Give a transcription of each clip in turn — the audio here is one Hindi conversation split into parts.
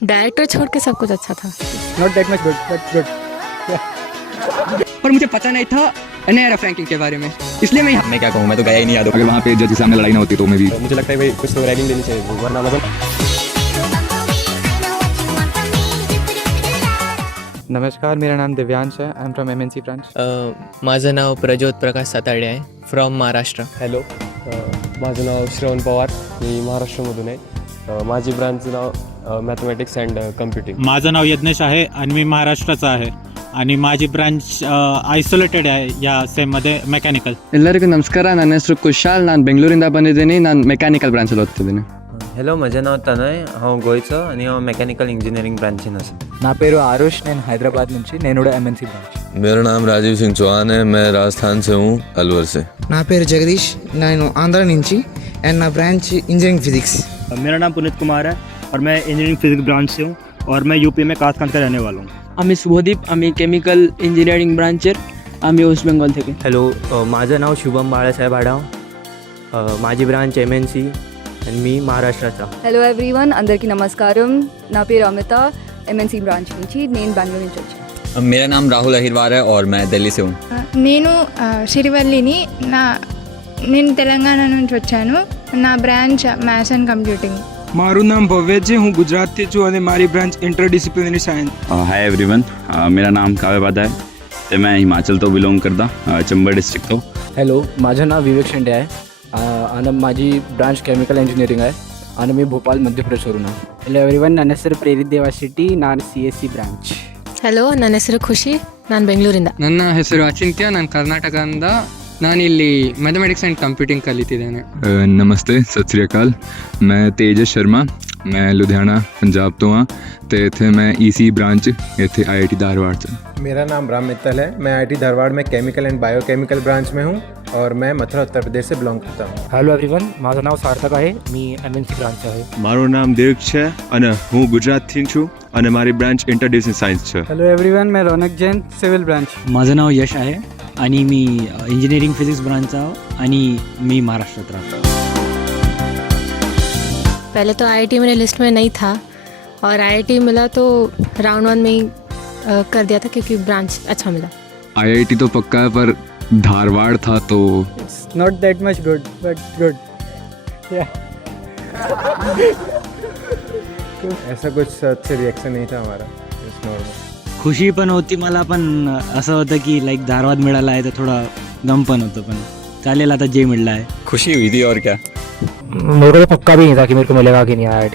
डायरेक्टर छोड़ के सब कुछ अच्छा था। Not that much good but good. पर मुझे पता नहीं था एनआर रैंकिंग के बारे में, इसलिए मैं क्या कहूँ, मैं तो गया ही नहीं याद। अगर वहाँ पे जज के सामने लड़ाई ना होती तो मैं भी मुझे लगता है भाई कुछ तो रैगिंग देनी चाहिए, वरना मतलब। नमस्कार, मेरा नाम दिव्यांश है. I am from MNC branch. माझं नाव प्रज्योत प्रकाश साताडे आहे, फ्रॉम महाराष्ट्र. हॅलो, माझं नाव श्रवण पवार, मी महाराष्ट्रामधून आहे. माझी ब्रांचचं नाव मॅथमॅटिक्स अँड कम्प्युटिंग. माझं नाव यज्ञेश आहे आणि मी महाराष्ट्राचा आहे आणि माझी ब्रांच ಐಸೋಲೇಟೆಡ್ आहे या ಸೇಮ್मध्ये ಮೆಕ್ಯಾನಿಕಲ್. ಎಲ್ಲರಿಗೂ ನಮಸ್ಕಾರ. ನನ್ನ ಹೆಸರು ಕುಶಾಲ್. ನಾನು ಬೆಂಗಳೂರಿಂದ ಬಂದಿದ್ದೀನಿ. ನಾನು ಮೆಕ್ಯಾನಿಕಲ್ ಬ್ರಾಂಚಲ್ಲಿ ಓದ್ತಿದ್ದೀನಿ. హలో, माझं नाव తనయ్, గోయిचं आणि మెకానికల్ ఇంజనీరింగ్ బ్రాంచ్ నుంచి. నా పేరు ఆరుష్, నేను హైదరాబాద్ నుంచి. నేను కూడా MNC బ్రాంచ్. मेरा नाम राजीव सिंह चौहान है, मैं राजस्थान से हूँ, अलवर से. నా పేరు జగదీష్, నేను ఆంధ్ర నుంచి అండ్ నా బ్రాంచ్ इंजीनियरिंग फिजिक्स. मेरा नाम पुनीत कुमार है और मैं इंजीनियरिंग फिजिक्स ब्रांच से हूँ और मैं यूपी में कासगंज का रहने वाला हूँ. आम्ही शुभदीप, आम्ही केमिकल इंजिनिअरिंग ब्रांचर, आम्ही वेस्ट बेंगॉल থেকে. हॅलो, माझं नाव शुभम बाळासाहेब आढाव, माझी ब्रांच MNC आणि मी महाराष्ट्राचा. హలో ఎవ్రీవన్, అందరికీ నమస్కారం. నా పేరు అమిత, MNC బ్రాంచ్ నుంచి. నేను బెంగళూరు నుంచి వచ్చాను. मेरा नाम राहुल अहिरवार है और मैं दिल्ली से हूँ. నేను సిరివల్లిని. నేను తెలంగాణ నుంచి వచ్చాను. నా బ్రాంచ్ మ్యాథ్స్ అండ్ కంప్యూటింగ్. મારું નામ ભવ્ય છે, હું ગુજરાતથી છું અને મારી branch interdisciplinary science. Hi everyone, मेरा नाम काव्य बादा है ते मैं हिमाचल तो बिलोंग करता, चंबा डिस्ट्रिक्ट तो. हॅलो, माझं नाव विवेक शेंडे आहे आणि माझी ब्रांच केमिकल इंजिनिअरिंग आहे आणि मी भोपाळ मध्य प्रदेशवरून आहे. ಹಲೋ ಎವ್ರಿವನ್, ನನ್ನ ಹೆಸರು ಪ್ರೇರಿತ್ ದೇವಾಶೆಟ್ಟಿ, ನಾನು CSC ಬ್ರಾಂಚ್. ಹಲೋ, ನನ್ನ ಹೆಸರು ಖುಷಿ, ನಾನು ಬೆಂಗಳೂರಿಂದ. ನನ್ನ ಹೆಸರು ಅಚಿಂತ್ಯ, ನಾನು ಕರ್ನಾಟಕದಿಂದ. ನಾನಿಲ್ಲಿ ಮ್ಯಾಥಮೆಟಿಕ್ಸ್ ಆ್ಯಂಡ್ ಕಂಪ್ಯೂಟಿಂಗ್ ಕಲಿತಿದ್ದೇನೆ. नमस्ते, सत श्री अकाल. मैं तेजस शर्मा, मैं लुधियाना पंजाब तो हाँ ते इत्थे मैं EC ब्रांच इत्थे IIT धारवाड़ से. मेरा नाम राम मित्तल है, मैं IIT धारवाड़ में केमिकल एंड बायोकेमिकल ब्रांच में हूँ और मैं मथुरा उत्तर प्रदेश से बिलोंग करता हूँ. हॅलो एव्हरीवन, माझं नाव सार्थक आहे, मी MNC ब्रांच आहे. મારું નામ દેવ છે અને હું ગુજરાતથી છું અને મારી બ્રાન્ચ ઇન્ટરડિસિપ્લિનરી સાયન્સ છે. हॅलो एव्हरीवन, मैं रौनक जैन, सिव्हिल ब्रांच. माझं नाव यश आहे आणि मी इंजिनिअरिंग फिजिक्स ब्रांचचा आणि मी महाराष्ट्रात राहतो. पहले तो IIT मेरे लिस्ट में नहीं था और IIT मिला तो राउंड 1 में ही कर दिया था क्योंकि ब्रांच अच्छा मिला. IIT तो पक्का है पर धारवाड़ था तो not that much good but good. ऐसा कुछ अच्छे रिएक्शन नहीं था हमारा, इट्स नॉर्मल. खुशी पण होती मला, पण असं होतं की लाईक धारवाड मिळाला आहे तर थोडा गम पण होतं, पण चालेल आता जे मिळलं आहे. खुशी हुई थी और क्या. मेरे को तो पक्का भी नहीं था कि मेरे को मिलेगा कि नहीं IIT.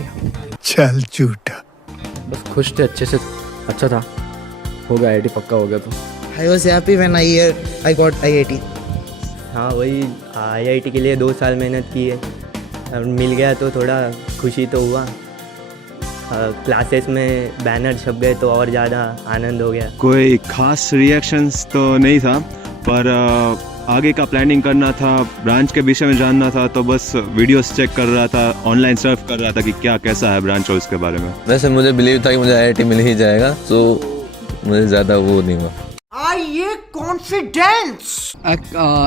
चल झूठा. बस खुश थे, अच्छे से अच्छा था, हो गया IIT पक्का हो गया तो. I was happy when I got IIT. हाँ, वही IIT के लिए 2 साल मेहनत की है, अब मिल गया तो थोड़ा खुशी तो हुआ. क्लासेस में बैनर छप गए तो और ज़्यादा आनंद हो गया. कोई खास रिएक्शंस तो नहीं था, पर आगे का प्लानिंग करना था, ब्रांच के विषय में जानना था, तो बस वीडियोस चेक कर रहा था, ऑनलाइन सर्फ कर रहा था कि क्या कैसा है ब्रांच और उसके बारे में. वैसे मुझे बिलीव था कि मुझे IIT मिल ही जाएगा, तो मुझे ज़्यादा वो नहीं हुआ.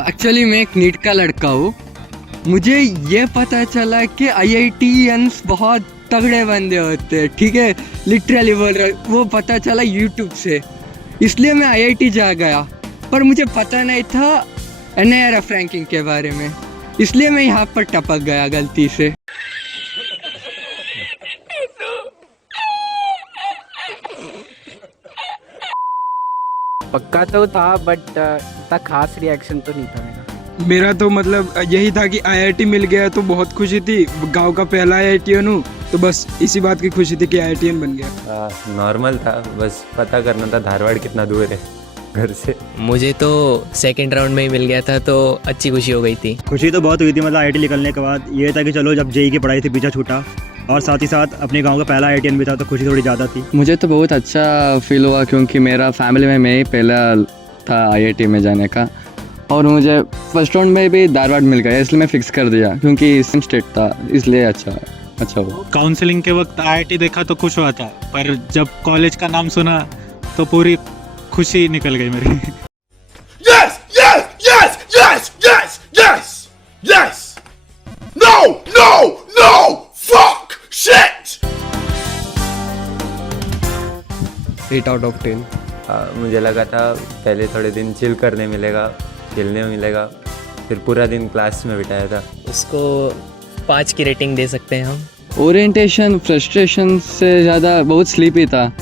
एक्चुअली मैं एक नीट का लड़का हूँ. मुझे ये पता चला कि IITians बहुत तगड़े बंदे होते हैं, ठीक है, लिटरली बोल रहा हूँ. वो पता चला YouTube से, इसलिए मैं IIT जा गया. पर मुझे पता नहीं था NIRF रैंकिंग के बारे में, इसलिए मैं यहाँ पर टपक गया गलती से. पक्का तो था बट इतना खास रिएक्शन तो नहीं था मेरा. मेरा तो मतलब यही था कि IIT मिल गया तो बहुत खुशी थी. गांव का पहला IITian हूँ, तो बस इसी बात की खुशी थी कि IITian बन गया. नॉर्मल था, बस पता करना था धारवाड़ कितना दूर है घर से. मुझे तो सेकेंड राउंड में ही मिल गया था तो अच्छी खुशी हो गई थी. खुशी तो बहुत हुई थी, मतलब IIT निकलने के बाद ये था कि चलो जब JEE की पढ़ाई थी पीछा छूटा और साथ ही साथ अपने गांव का पहला IITian भी था तो खुशी थोड़ी ज़्यादा थी. मुझे तो बहुत अच्छा फील हुआ क्योंकि मेरा फैमिली में मैं ही पहला था IIT में जाने का, और मुझे फर्स्ट राउंड में भी धारवाड़ मिल गया, इसलिए मैं फिक्स कर दिया क्योंकि सेम स्टेट था, इसलिए अच्छा हुआ. काउंसलिंग के वक्त IIT देखा तो खुश हुआ था, पर जब कॉलेज का नाम सुना तो पूरी खुशी निकल गई मेरी. Yes! Yes! Yes! Yes! Yes! Yes! Yes! No! No! No! Fuck! Shit! 8 out of 10। मुझे लगा था पहले थोड़े दिन चिल करने मिलेगा, खेलने मिलेगा, फिर पूरा दिन क्लास में बिताया था। उसको 5 की रेटिंग दे सकते हैं हम। ओरिएंटेशन फ्रस्ट्रेशन से ज़्यादा बहुत स्लीपी था।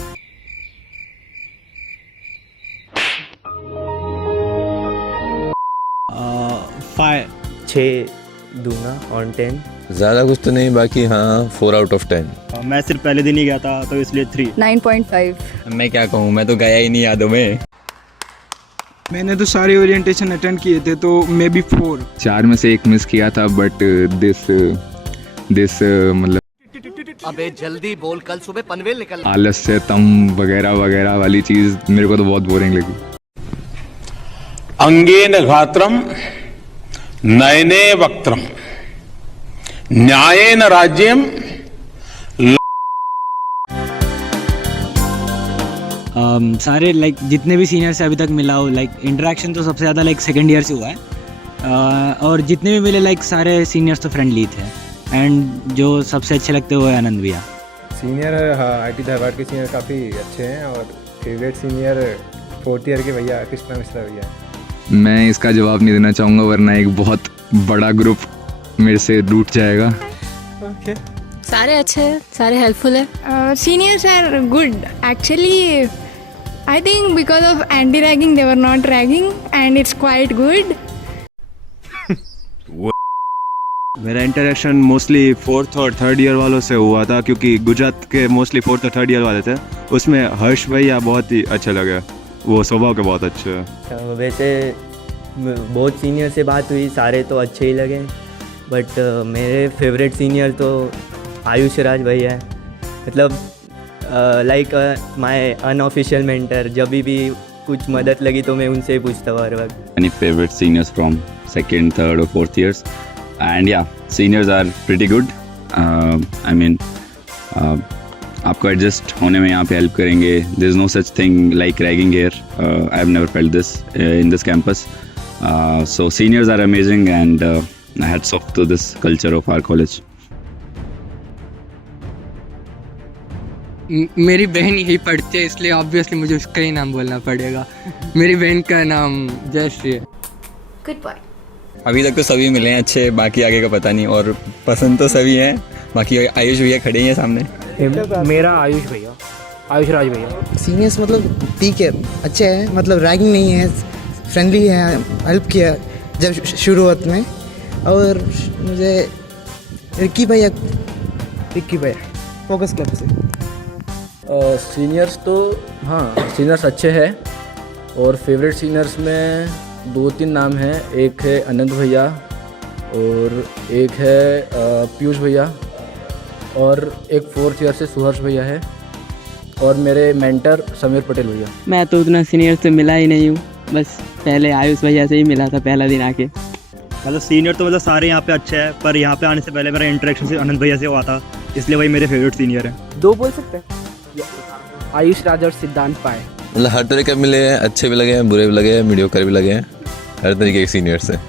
फाइव 6 दूंगा ऑन 10। ज़्यादा कुछ तो नहीं, बाकी हाँ 4 आउट ऑफ 10। मैं सिर्फ पहले दिन ही गया था तो इसलिए 3। 9.5। मैं क्या कहूँ, मैं तो गया ही नहीं यादों में। मैंने तो सारे ओरिएंटेशन अटेंड किए थे तो मे बी 4। 4 में से 1 मिस किया था, बट दिस मतलब अबे जल्दी बोल, कल सुबह पनवेल निकल। आलस्य तम वगैरह वगैरह वाली चीज़ मेरे को तो बहुत बोरिंग लगी। अंगेन घात्रम नयने वक्त्रम न्यायेन राज्यम। सारे लाइक जितने भी सीनियर से अभी तक मिला हो, लाइक इंटरेक्शन तो सबसे ज़्यादा लाइक सेकेंड ईयर से हुआ है, और जितने भी मिले लाइक सारे सीनियर्स तो फ्रेंडली थे, एंड जो सबसे अच्छे लगते हुए आनंद भैया। सीनियर आईटी धारवाड़ के सीनियर काफ़ी अच्छे हैं, और फेवरेट सीनियर 4th ईयर के भैया कृष्णा मिश्रा भैया। मैं इसका जवाब नहीं देना चाहूँगा वरना एक बहुत बड़ा ग्रुप मेरे से रूठ जाएगा। सारे अच्छे हैं, सारे हेल्पफुल है। Seniors are good. Actually, I think because of anti-ragging, they were not ragging, and it's quite good. मेरा इंटरेक्शन मोस्टली 4th और 3rd ईयर वालों से हुआ था, क्योंकि गुजरात के मोस्टली 4th और 3rd ईयर वाले थे। उसमें हर्ष भैया बहुत ही अच्छे लगे, वो स्वभाव के बहुत अच्छे हैं। वैसे बहुत सीनियर से बात हुई, सारे तो अच्छे ही लगे, बट मेरे फेवरेट सीनियर तो आयुष राज भैया है। मतलब लाइक माय अनऑफिशियल मेंटर, जब भी कुछ मदद लगी तो मैं उनसे ही पूछता हूँ हर वक्त। Any favorite seniors from 2nd, 3rd or 4th years? And yeah, seniors are pretty good. I mean, आपको एडजस्ट होने में यहाँ पे हेल्प करेंगे। There is no such thing like ragging here. I have never felt this in this campus. So seniors are amazing, and hats off to this culture of our college. मेरी बहन यही पढ़ती है, इसलिए ऑब्वियसली मुझे उसका ही नाम बोलना पड़ेगा। मेरी बहन का नाम जयश्री है। Good boy. अभी तक तो सभी मिले हैं अच्छे, बाकी आगे का पता नहीं, और पसंद तो सभी हैं। बाकी आयुष भैया खड़े ही हैं सामने। मेरा आयुष भैया, आयुष राज भैया। सीनियर्स मतलब ठीक है, अच्छे हैं, मतलब रैगिंग नहीं है, फ्रेंडली है, हेल्प किया जब शुरुआत में। और मुझे रिक्की भैया फोकस क्लब से। सीनियर्स तो हाँ, सीनियर्स अच्छे हैं, और फेवरेट सीनियर्स में 2-3 नाम हैं। एक है अनंत भैया, और एक है पीयूष भैया, और एक 4th ईयर से सुहर्ष भैया है, और मेरे मेंटर समीर पटेल भैया। मैं तो उतना सीनियर से मिला ही नहीं हूँ, बस पहले आयुष भैया से ही मिला था पहला दिन आके। मतलब सीनियर तो मतलब सारे यहाँ पे अच्छे हैं, पर यहाँ पे आने से पहले मेरा इंटरेक्शन से आनंद भैया से हुआ था, इसलिए वही मेरे फेवरेट सीनियर हैं। 2 बोल सकते हैं, आयुष राज और सिद्धांत पाए। मतलब हर तरह के मिले हैं, अच्छे भी लगे हैं, बुरे भी लगे हैं, मीडियोकर भी लगे हैं, हर तरीके के सीनियर्स हैं।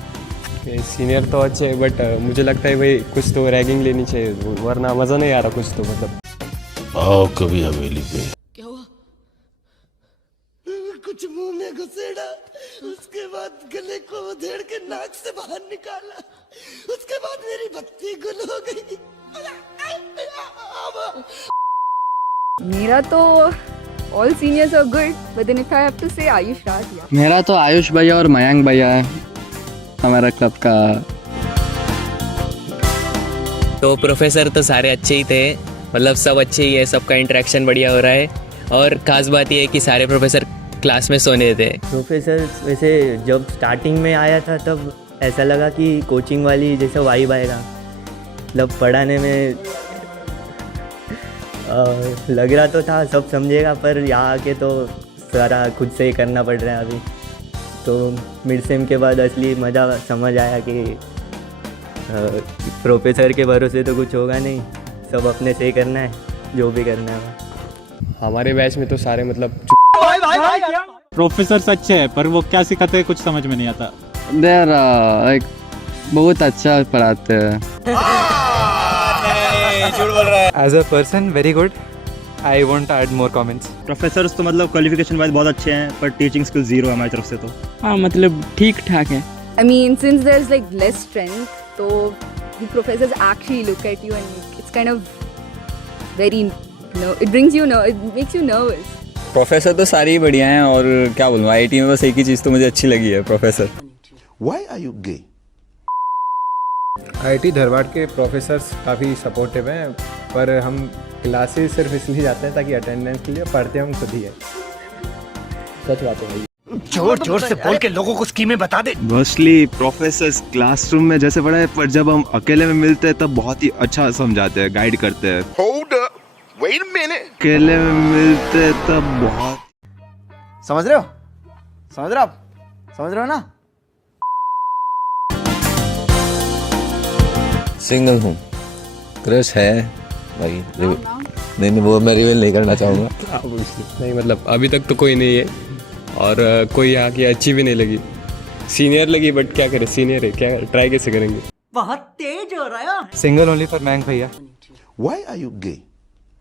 सीनियर तो अच्छे हैं, बट मुझे लगता है भाई कुछ तो रैगिंग लेनी चाहिए, वरना मज़ा नहीं आ रहा कुछ तो। मतलब आओ कभी हवेली पे। क्या हुआ? कुछ मुंह में घुसेड़ा, उसके बाद गले को उधेड़ के नाक से बाहर निकाला, उसके बाद मेरी बत्ती गुल हो गई। मेरा तो all seniors are good, but then if I have to say Ayush Raj, yeah. मेरा तो आयुष भैया और मयंक भैया है हमारा क्लब का। तो प्रोफेसर तो सारे अच्छे ही थे, मतलब सब अच्छे ही है, सबका इंटरेक्शन बढ़िया हो रहा है, और ख़ास बात ये है कि सारे प्रोफेसर क्लास में सोने थे। प्रोफेसर वैसे जब स्टार्टिंग में आया था तब ऐसा लगा कि कोचिंग वाली जैसा वाइब आएगा, मतलब पढ़ाने में लग रहा तो था सब समझेगा, पर यहाँ आके तो सारा खुद से ही करना पड़ रहा है अभी। तो मिड सेम के बाद असली मज़ा समझ आया कि प्रोफेसर के भरोसे तो कुछ होगा नहीं, सब अपने से ही करना है जो भी करना है। हमारे बैच में तो सारे मतलब प्रोफेसर अच्छे हैं, पर वो क्या सिखाते हैं कुछ समझ में नहीं आता। देर लाइक बहुत अच्छा पढ़ाते हैं। As a person very good, I want add more comments. Professors तो मतलब क्वालिफिकेशन वाइज बहुत अच्छे हैं, पर टीचिंग स्किल जीरो है हमारी तरफ से। तो हाँ मतलब ठीक ठाक है। I mean, since there's like less strength, so the professors actually look at you and it's kind of very, it brings you, it makes you nervous. Professor तो सारी ही बढ़िया हैं, और क्या बोलूँ, आईआईटी में बस एक ही चीज़ तो मुझे अच्छी लगी है, professor. Why are you gay? IIT Dharwad के प्रोफेसर्स काफ़ी सपोर्टिव हैं, पर हम क्लासेस सिर्फ इसलिए जाते हैं ताकि अटेंडेंस के लिए, पढ़ते हम खुद ही है। सच बात है भाई। जोर जोर से बोल के लोगों को स्कीमें बता दे। मोस्टली प्रोफेसर्स क्लासरूम में जैसे पढ़ाए, पर जब हम अकेले में मिलते हैं तब बहुत ही अच्छा समझाते हैं, गाइड करते हैं। Hold up. Wait a minute. अकेले में मिलते हैं तब बहुत। समझ रहे हो? समझ रहे हो आप? समझ रहे हो ना? सिंगल हूँ, क्रश है भाई। नहीं वो मैं रिवील नहीं करना चाहूँगा। नहीं मतलब अभी तक तो कोई नहीं है, और कोई यहाँ की अच्छी भी नहीं लगी। सीनियर लगी, बट क्या करें, सीनियर है, क्या ट्राई कैसे करेंगे। बहुत तेज हो रहा है। सिंगल ओनली फॉर मैंग भैया। Why are you gay?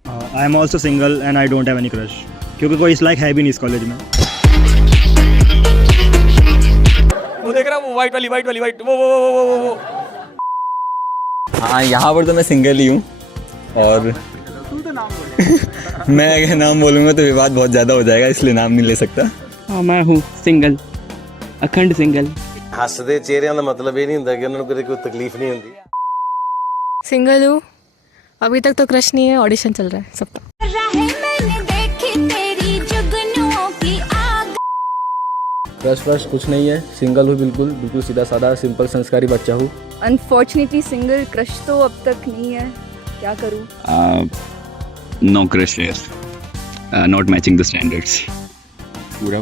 I am also single and I don't have any crush, क्योंकि कोई इस लाइक है भी नहीं इस कॉलेज में। वो देख रहा वो वाइट वाली वो। हाँ, यहाँ पर तो मैं सिंगल ही हूँ, और मैं अगर नाम बोलूँगा तो विवाद बहुत ज़्यादा हो जाएगा, इसलिए नाम नहीं ले सकता। हाँ मैं हूँ सिंगल, अखंड सिंगल। हੱਸਦੇ ਚਿਹਰਿਆਂ ਦਾ ਮਤਲਬ ਇਹ ਨਹੀਂ ਹੁੰਦਾ ਕਿ ਉਹਨਾਂ ਨੂੰ ਕਦੇ ਕੋਈ ਤਕਲੀਫ ਨਹੀਂ ਹੁੰਦੀ। सिंगल हूँ, अभी तक तो क्रश नहीं है, ऑडिशन चल रहा है सबका। क्रश व्रश कुछ नहीं है, सिंगल हूँ, बिल्कुल बिल्कुल सीधा साधा सिंपल संस्कारी बच्चा हूँ। Unfortunately, single, क्रश तो अब तक नहीं है, क्या करूँ? नो क्रश है, नॉट मैचिंग द स्टैंडर्ड्स। पूरा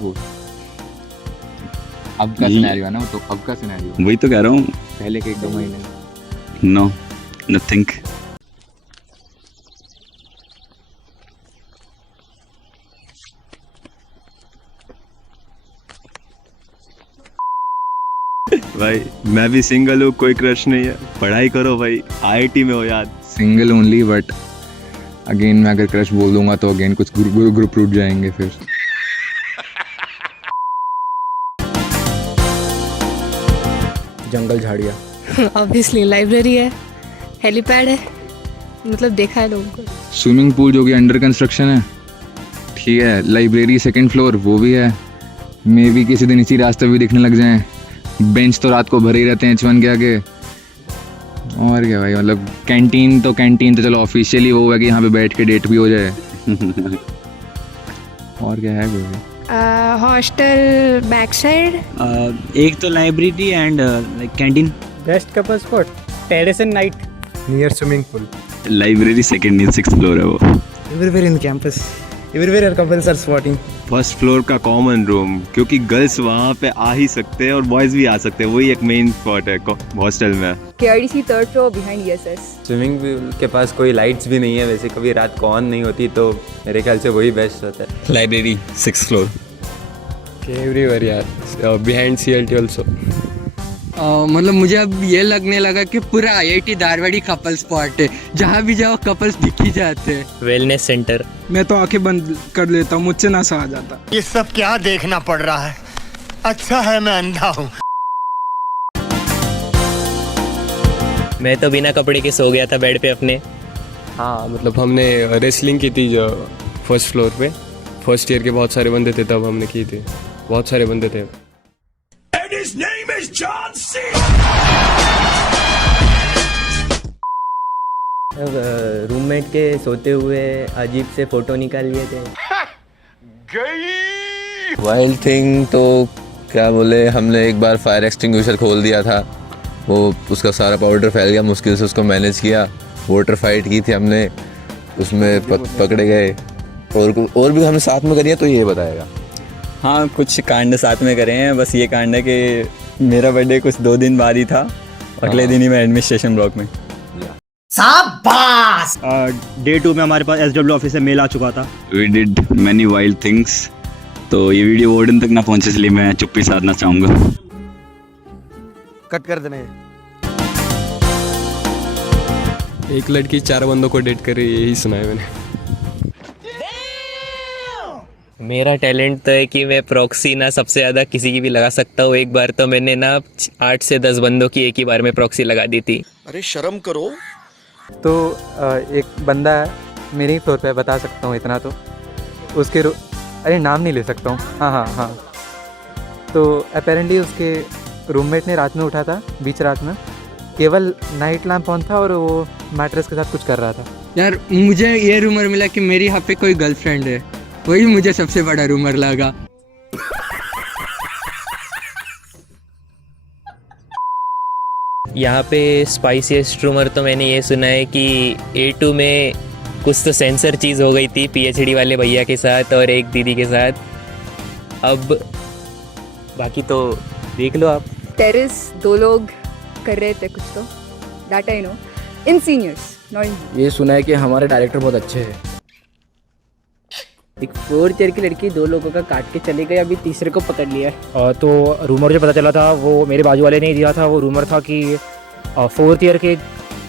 अब का सिनेरियो है ना, तो अब का सिनेरियो वही तो कह रहा हूँ, पहले के 1-2 महीने। No nothing. भाई मैं भी सिंगल हूँ, कोई क्रश नहीं है। पढ़ाई करो भाई, आईआईटी में हो यार। सिंगल ओनली, बट अगेन मैं अगर क्रश बोल दूंगा तो अगेन कुछ ग्रुप टूट जाएंगे फिर। जंगल झाड़ियाँ। ऑब्वियसली लाइब्रेरी है, हेलीपैड है, मतलब देखा है लोगों को। स्विमिंग पूल जो कि अंडर कंस्ट्रक्शन है, ठीक है। लाइब्रेरी 2nd फ्लोर वो भी है, मे भी किसी दिन इसी रास्ते भी दिखने लग जाएं। बेंच तो रात को भरे ही रहते हैं H1 के आगे। और क्या भाई, मतलब कैंटीन तो चलो ऑफिशियली वो है कि यहाँ पे बैठ के डेट भी हो जाए। और क्या है कोई? Hostel back side. एक तो library and like canteen. Best couple spot, terrace and night near swimming pool. Library 2nd या 6th फ्लोर है वो। Everywhere in campus, everywhere couples are spotting. 1st floor का कॉमन रूम, क्योंकि गर्ल्स वहाँ पे आ ही सकते हैं और बॉयज भी आ सकते हैं, वही एक मेन स्पॉट है हॉस्टल में। KRDC 3rd floor behind ESS। Swimming pool के पास कोई लाइट्स भी नहीं है वैसे, कभी रात को ऑन नहीं होती, तो मेरे ख्याल से वही बेस्ट होता है। Library 6th floor. एवरीवेयर यार, बिहाइंड CLT ऑल्सो। मतलब मुझे अब ये लगने लगा कि पूरा आईआईटी धारवाड़ी कपल स्पॉट है, जहाँ भी जाओ कपल्स दिख ही जाते हैं। Wellness centre. मैं तो आंखें बंद कर लेता हूँ, मुझसे ना सहा जाता। ये सब क्या देखना पड़ रहा है? अच्छा है मैं अंधा हूँ। मैं तो बिना कपड़े के सो गया था बेड पे अपने। हाँ मतलब हमने रेसलिंग की थी जो 1st फ्लोर पे, 1st ईयर के बहुत सारे बंदे थे, तब हमने की थी, बहुत सारे बंदे थे। His name is John C. Roommate के सोते हुए अजीब से फोटो निकाल लिए थे। वाइल्ड थिंग तो क्या बोले, हमने एक बार फायर एक्सटिंग्विशर खोल दिया था, वो उसका सारा पाउडर फैल गया, मुश्किल से उसको मैनेज किया। वाटर फाइट की थी हमने, उसमें पकड़े गए। और भी हमने साथ में करी है, तो ये बताएगा। हाँ, कुछ कांड साथ में करे हैं, बस ये कांड है कि मेरा बर्थडे कुछ 2 दिन बाद ही था, अगले दिन ही मैं एडमिनिस्ट्रेशन ब्लॉक में। शाबाश। Day 2 में हमारे पास SW ऑफिस से मेल आ चुका था। We did many wild things। तो ये वीडियो वार्डन तक ना पहुंचे, इसलिए मैं चुप्पी साधना चाहूँगा। कट कर देने। एक लड़की 4 बंदों को डेट कर रही है, यही सुना है मैंने। मेरा टैलेंट तो है कि मैं प्रॉक्सी ना सबसे ज़्यादा किसी की भी लगा सकता हूँ। एक बार तो मैंने ना 8 से 10 बंदों की एक ही बार में प्रॉक्सी लगा दी थी। अरे शर्म करो। तो एक बंदा है मेरे ही फ्लोर पे, बता सकता हूँ इतना तो, उसके अरे नाम नहीं ले सकता हूँ, हाँ। तो अपेरेंटली उसके रूममेट ने रात में उठा था, बीच रात में, केवल नाइट लैम्प ऑन था और वो मैट्रेस के साथ कुछ कर रहा था। यार मुझे ये रूमर मिला कि मेरी यहाँ पे कोई गर्लफ्रेंड है, वही मुझे सबसे बड़ा रूमर लगा। यहाँ पे स्पाइसीएस्ट रूमर तो मैंने ये सुना है कि A2 में कुछ तो सेंसर चीज़ हो गई थी PhD वाले भैया के साथ और एक दीदी के साथ। अब बाकी तो देख लो आप। टेरेस 2 लोग कर रहे थे कुछ तो, that I know, in seniors not in. ये सुना है कि हमारे डायरेक्टर बहुत अच्छे हैं। एक 4th ईयर की लड़की 2 लोगों का काट के चली गई, अभी तीसरे को पकड़ लिया है। तो रूमर जो पता चला था वो मेरे बाजू वाले ने ही दिया था। वो रूमर था कि 4th ईयर के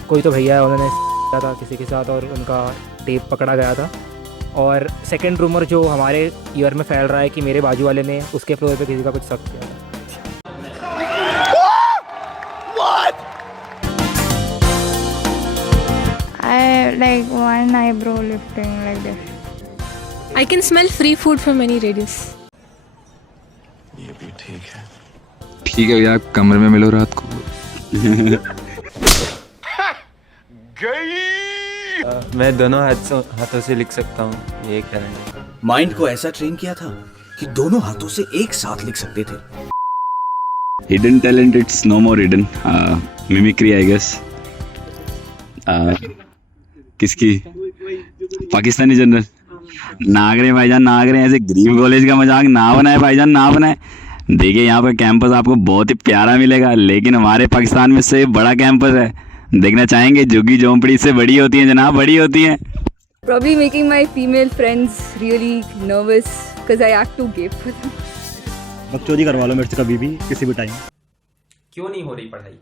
कोई तो भैया है, उन्होंने किया था किसी के साथ और उनका टेप पकड़ा गया था। और सेकंड रूमर जो हमारे ईयर में फैल रहा है कि मेरे बाजू वाले ने उसके फ्लोर पे किसी का कुछ शक किया था। I like one eyebrow lifting like this. I can smell free food from any radius. ठीक है भैया, कमरे में मिलो रात को। मैं दोनों हाथों से लिख सकता हूँ, ये एक टैलेंट है। माइंड को ऐसा ट्रेन किया था कि दोनों हाथों से एक साथ लिख सकते थे। Hidden talent, it's no more hidden. Mimicry, I guess. किसकी? पाकिस्तानी जनरल। नाग रहे भाईजान, नाग रहे। ऐसे गरीब कॉलेज का मजाक ना बनाए भाईजान, ना बनाए। देखिए यहाँ पर कैंपस आपको बहुत ही प्यारा मिलेगा, लेकिन हमारे पाकिस्तान में से बड़ा कैंपस है। देखना चाहेंगे? झुग्गी झोंपड़ी से बड़ी होती है जनाब, बड़ी होती है। Probably making my female friends really nervous because I act too gay for them. बकचोदी करवा लो मेरे से कभी भी, किसी भी टाइम। क्यों नहीं हो रही पढ़ाई?